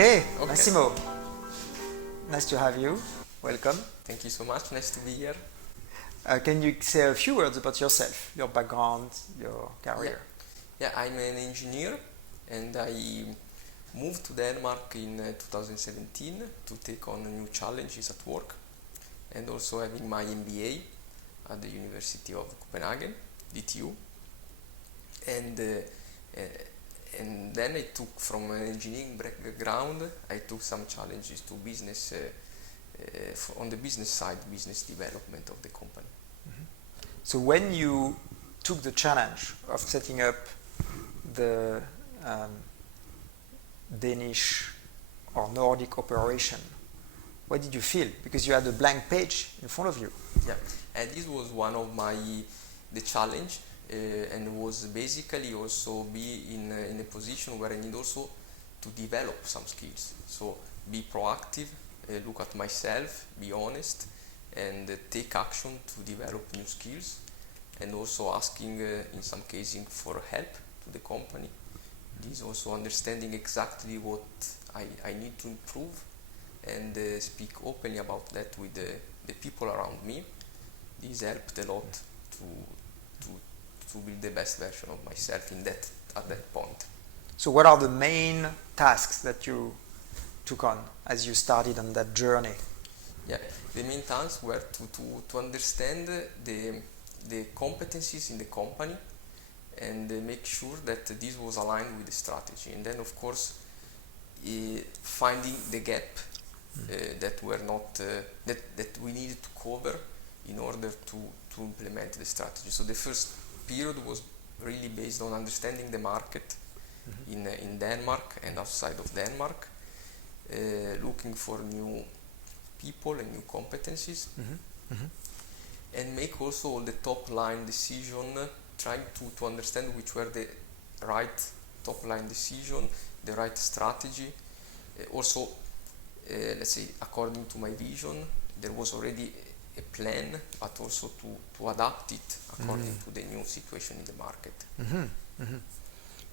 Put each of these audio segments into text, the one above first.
Okay, Okay. Massimo, nice to have you. Welcome. Thank you so much. Nice to be here. Can you say a few words about yourself, your background, your career? Yeah, I'm an engineer and I moved to Denmark in 2017 to take on new challenges at work and also having my MBA at the University of Copenhagen, DTU. And and then I took from an engineering background, I took some challenges to business on the business side, business development of the company. So when you took the challenge of setting up the Danish or Nordic operation, what did you feel? Because you had a blank page in front of you. Yeah, and this was one of the challenge, and was basically also be in a position where I need also to develop some skills. So be proactive, look at myself, be honest, and take action to develop new skills, and also asking in some cases for help to the company. This also understanding exactly what I need to improve and speak openly about that with the people around me. This helped a lot to build the best version of myself at that point. So what are the main tasks that you took on as you started on that journey? Yeah, the main tasks were to understand the competencies in the company and make sure that this was aligned with the strategy. And then, of course, finding the gap that were not that we needed to cover in order to implement the strategy. So the first period was really based on understanding the market in Denmark and outside of Denmark, looking for new people and new competencies, and make also all the top line decision, trying to understand which were the right top line decision, the right strategy. Also, let's say, according to my vision, there was already a plan, but also to adapt it according to the new situation in the market.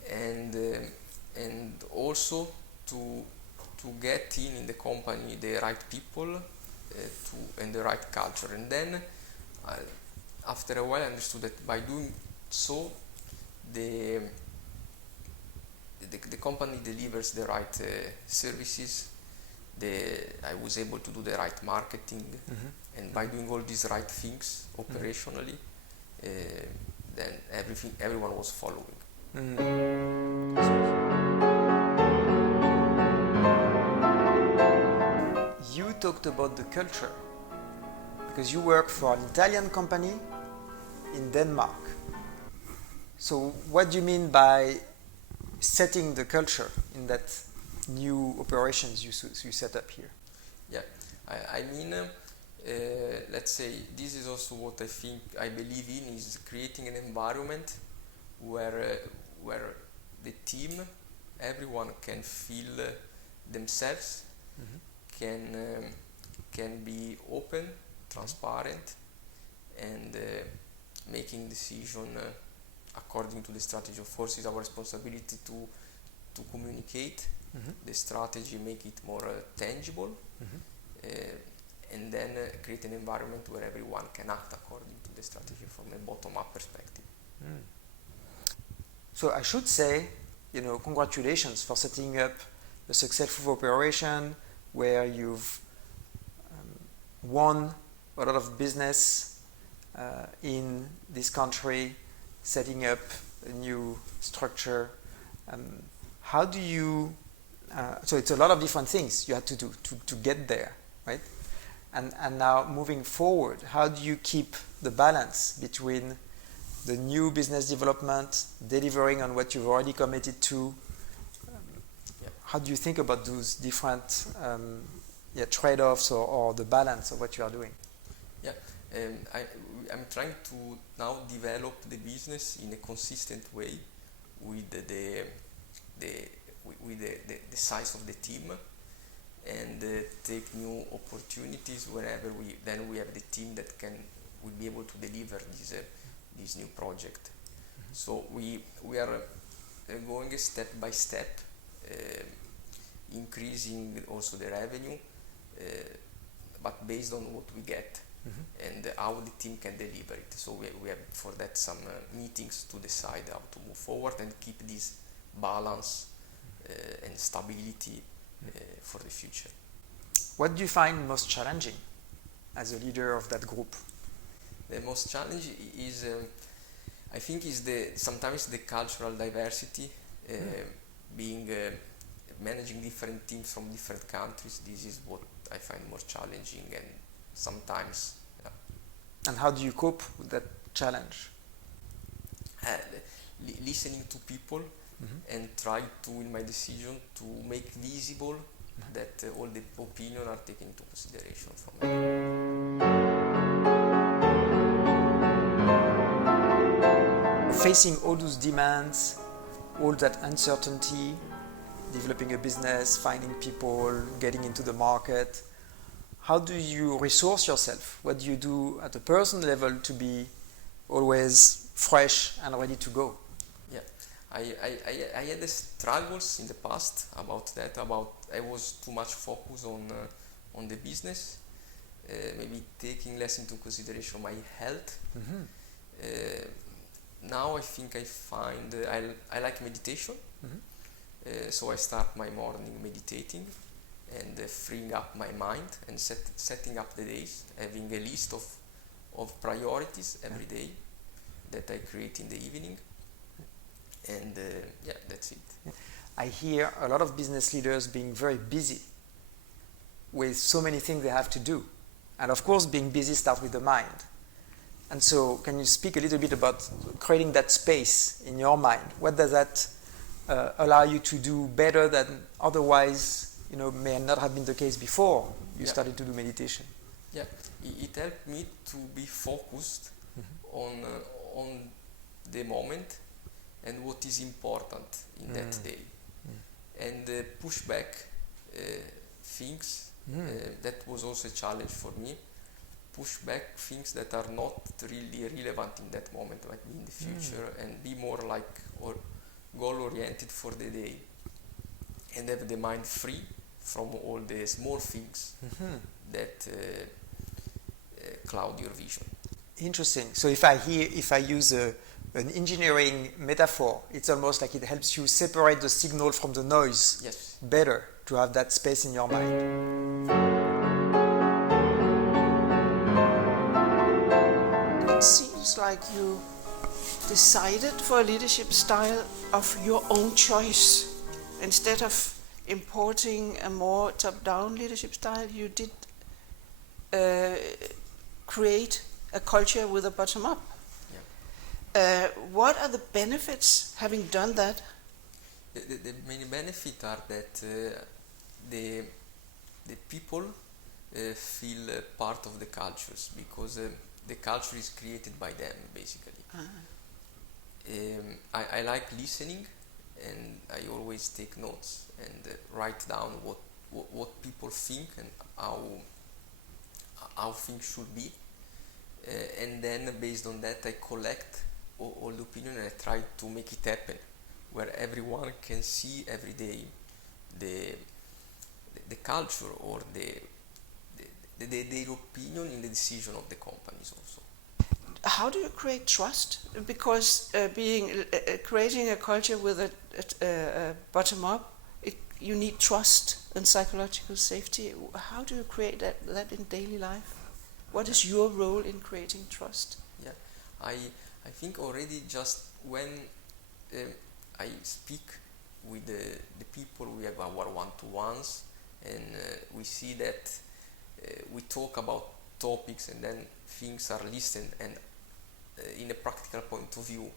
And also to get in the company the right people and the right culture. And then after a while I understood that by doing so the company delivers the right services, I was able to do the right marketing, and by doing all these right things operationally, then everyone was following. You talked about the culture because you work for an Italian company in Denmark. So what do you mean by setting the culture in that new operations you set up here? Yeah, I mean, let's say this is also what I believe in, is creating an environment where the team, everyone can feel themselves, can be open, transparent, and making decision according to the strategy. Of course, it's our responsibility to communicate the strategy, make it more tangible, and then create an environment where everyone can act according to the strategy from a bottom-up perspective. So I should say, congratulations for setting up a successful operation where you've won a lot of business in this country, setting up a new structure. How do you, so it's a lot of different things you had to do to get there, right? And now moving forward, how do you keep the balance between the new business development, delivering on what you've already committed to? How do you think about those different trade-offs or the balance of what you are doing? Yeah, I'm trying to now develop the business in a consistent way with the size of the team, and take new opportunities whenever we have the team that will be able to deliver this new project. So we are going step by step, increasing also the revenue, but based on what we get and how the team can deliver it. So we have for that some meetings to decide how to move forward and keep this balance and stability for the future. What do you find most challenging as a leader of that group? The most challenge is, I think, is sometimes the cultural diversity, being managing different teams from different countries. This is what I find more challenging, and sometimes. And how do you cope with that challenge? Listening to people and try to, in my decision, to make visible that all the opinions are taken into consideration from me. Facing all those demands, all that uncertainty, developing a business, finding people, getting into the market, how do you resource yourself? What do you do at a personal level to be always fresh and ready to go? Yeah, I had the struggles in the past about that. I was too much focused on the business, maybe taking less into consideration my health. Now I think I find I like meditation, so I start my morning meditating and freeing up my mind and setting up the days, having a list of priorities every day that I create in the evening, and yeah, that's it. I hear a lot of business leaders being very busy with so many things they have to do, and of course being busy starts with the mind. And so can you speak a little bit about creating that space in your mind? What does that allow you to do better than otherwise may not have been the case before you started to do meditation? Yeah, it helped me to be focused on the moment and what is important in that day, and push back things. That was also a challenge for me. Push back things that are not really relevant in that moment, might be in the future, and be more like or goal oriented for the day, and have the mind free from all the small things that cloud your vision. Interesting. So if I use an engineering metaphor, it's almost like it helps you separate the signal from the noise. Yes. Better to have that space in your mind. It seems like you decided for a leadership style of your own choice. Instead of importing a more top-down leadership style, you did create a culture with a bottom-up. Yeah. What are the benefits having done that? The main benefits are that the people feel part of the cultures, because the culture is created by them, basically. I like listening, and I always take notes and write down what people think and how things should be, and then based on that I collect all the opinion and I try to make it happen, where everyone can see every day the culture or their opinion in the decision of the companies also. How do you create trust? Because creating a culture with a bottom up, you need trust and psychological safety. How do you create that in daily life? What is your role in creating trust? Yeah, I think already just when I speak with the people, we have our one-to-ones, and we see that we talk about topics, and then things are listened and in a practical point of view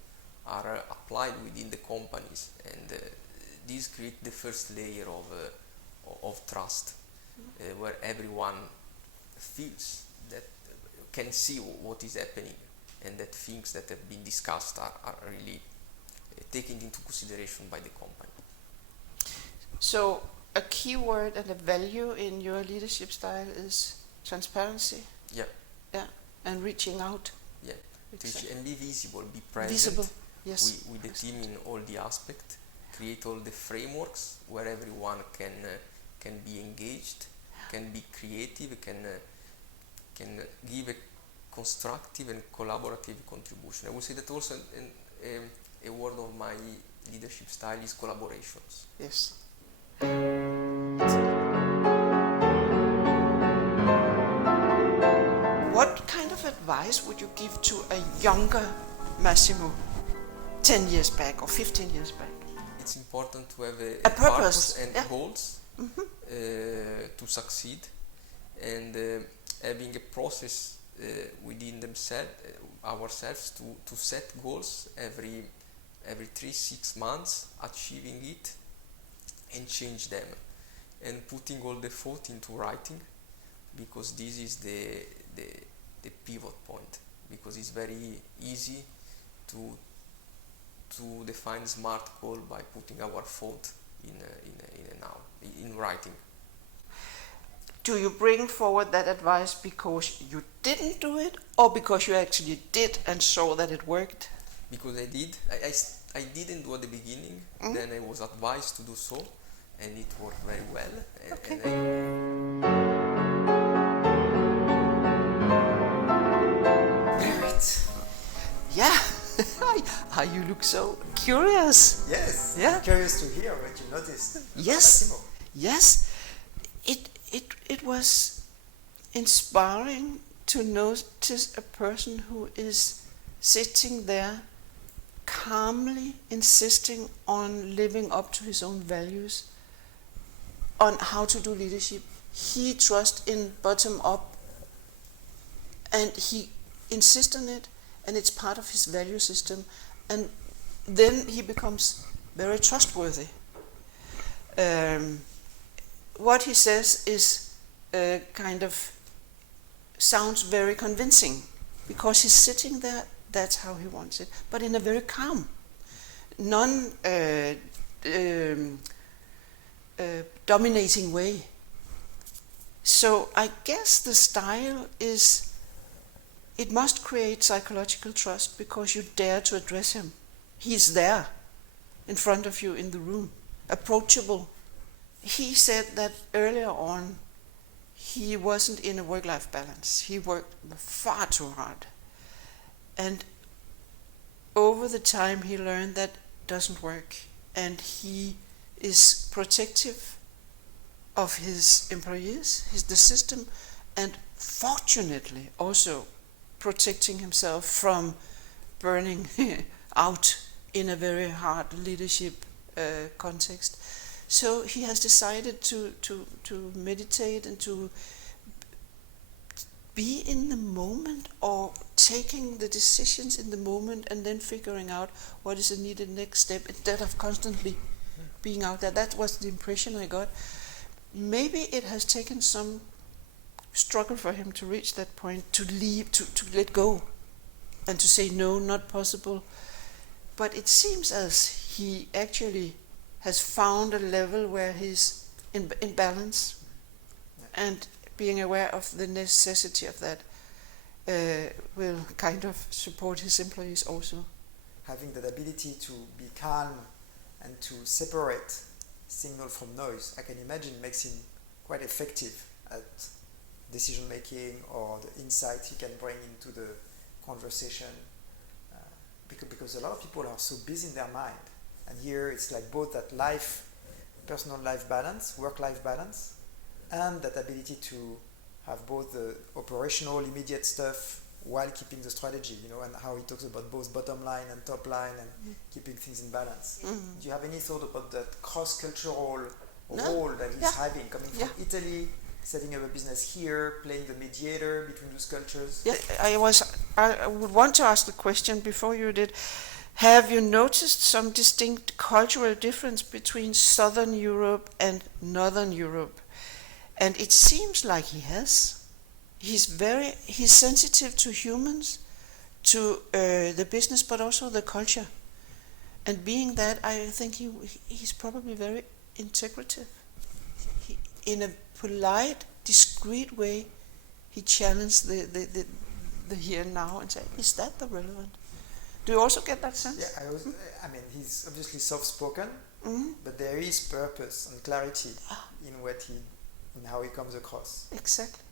are applied within the companies, and this creates the first layer of trust, where everyone feels that can see what is happening, and that things that have been discussed are really taken into consideration by the company. So a key word and a value in your leadership style is transparency. Yeah. Yeah, and reaching out. Yeah, and be visible, be present. Visible, yes. With the team in all the aspects, create all the frameworks where everyone can be engaged, can be creative, can give a constructive and collaborative contribution. I would say that also a word of my leadership style is collaborations. Yes. What kind of advice would you give to a younger Massimo 10 years back or 15 years back? It's important to have A purpose and yeah. goals to succeed, and having a process within ourselves to set goals every 3-6 months, achieving it and change them, and putting all the thought into writing, because this is the pivot point, because it's very easy to define smart goal by putting our thought in writing. Do you bring forward that advice because you didn't do it, or because you actually did and saw that it worked? Because I did. I didn't do at the beginning. Then I was advised to do so, and it worked very well. Okay. Berit. Yeah. You look so curious. Yes. Yeah. I'm curious to hear what you noticed. Yes. Massimo. Yes. It was inspiring to notice a person who is sitting there calmly insisting on living up to his own values, on how to do leadership. He trusts in bottom up, and he insists on it, and it's part of his value system, and then he becomes very trustworthy. What he says is kind of sounds very convincing, because he's sitting there, that's how he wants it, but in a very calm, dominating way. So I guess the style is, it must create psychological trust, because you dare to address him. He's there in front of you in the room, approachable. He said that earlier on he wasn't in a work-life balance. He worked far too hard. And over the time he learned that doesn't work. And he is protective of his employees, the system, and fortunately also protecting himself from burning out in a very hard leadership context. So he has decided to meditate and to be in the moment, or taking the decisions in the moment and then figuring out what is the needed next step, instead of constantly being out there. That was the impression I got. Maybe it has taken some struggle for him to reach that point, to leave, to let go, and to say no, not possible. But it seems as he actually has found a level where he's in balance, and being aware of the necessity of that will kind of support his employees also. Having that ability to be calm and to separate signal from noise, I can imagine makes him quite effective at decision making, or the insight he can bring into the conversation, because a lot of people are so busy in their mind. And here it's like both that personal life balance, work-life balance, and that ability to have both the operational, immediate stuff while keeping the strategy, and how he talks about both bottom line and top line, and keeping things in balance. Do you have any thought about that cross-cultural role that he's having, coming from Italy, setting up a business here, playing the mediator between those cultures? Yeah, I would want to ask the question before you did. Have you noticed some distinct cultural difference between Southern Europe and Northern Europe? And it seems like he has. He's sensitive to humans, to the business, but also the culture. And being that, I think he's probably very integrative. In a polite, discreet way, he challenged the here and now and said, is that the relevant? Do you also get that sense? Yeah, I mean, he's obviously soft-spoken, Mm-hmm. but there is purpose and clarity in how he comes across. Exactly.